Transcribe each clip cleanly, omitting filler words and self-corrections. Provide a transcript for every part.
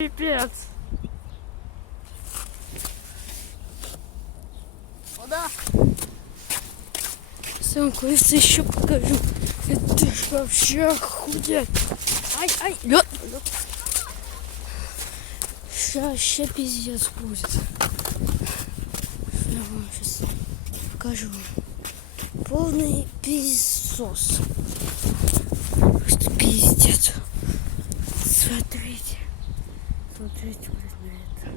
Пипец. Куда? Самку, если еще покажу. Это ж вообще охуеть. Ай, лед. Сейчас пиздец будет. Я вам сейчас покажу. Полный пиздос. Просто пиздец. Смотрите. Смотрите вот на это.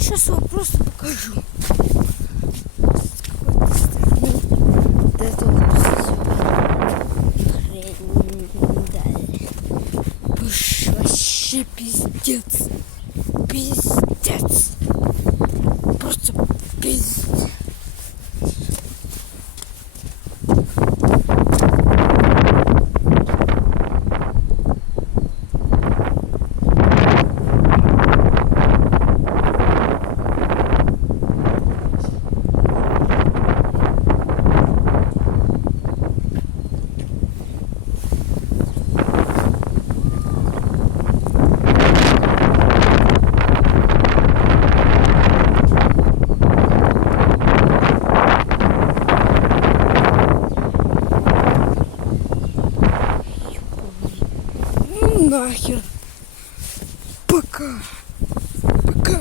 Сейчас вам просто покажу. С какой-то стороны вот это вот все. Вообще пиздец. Пиздец. Просто пиздец. Нахер. Пока. Пока.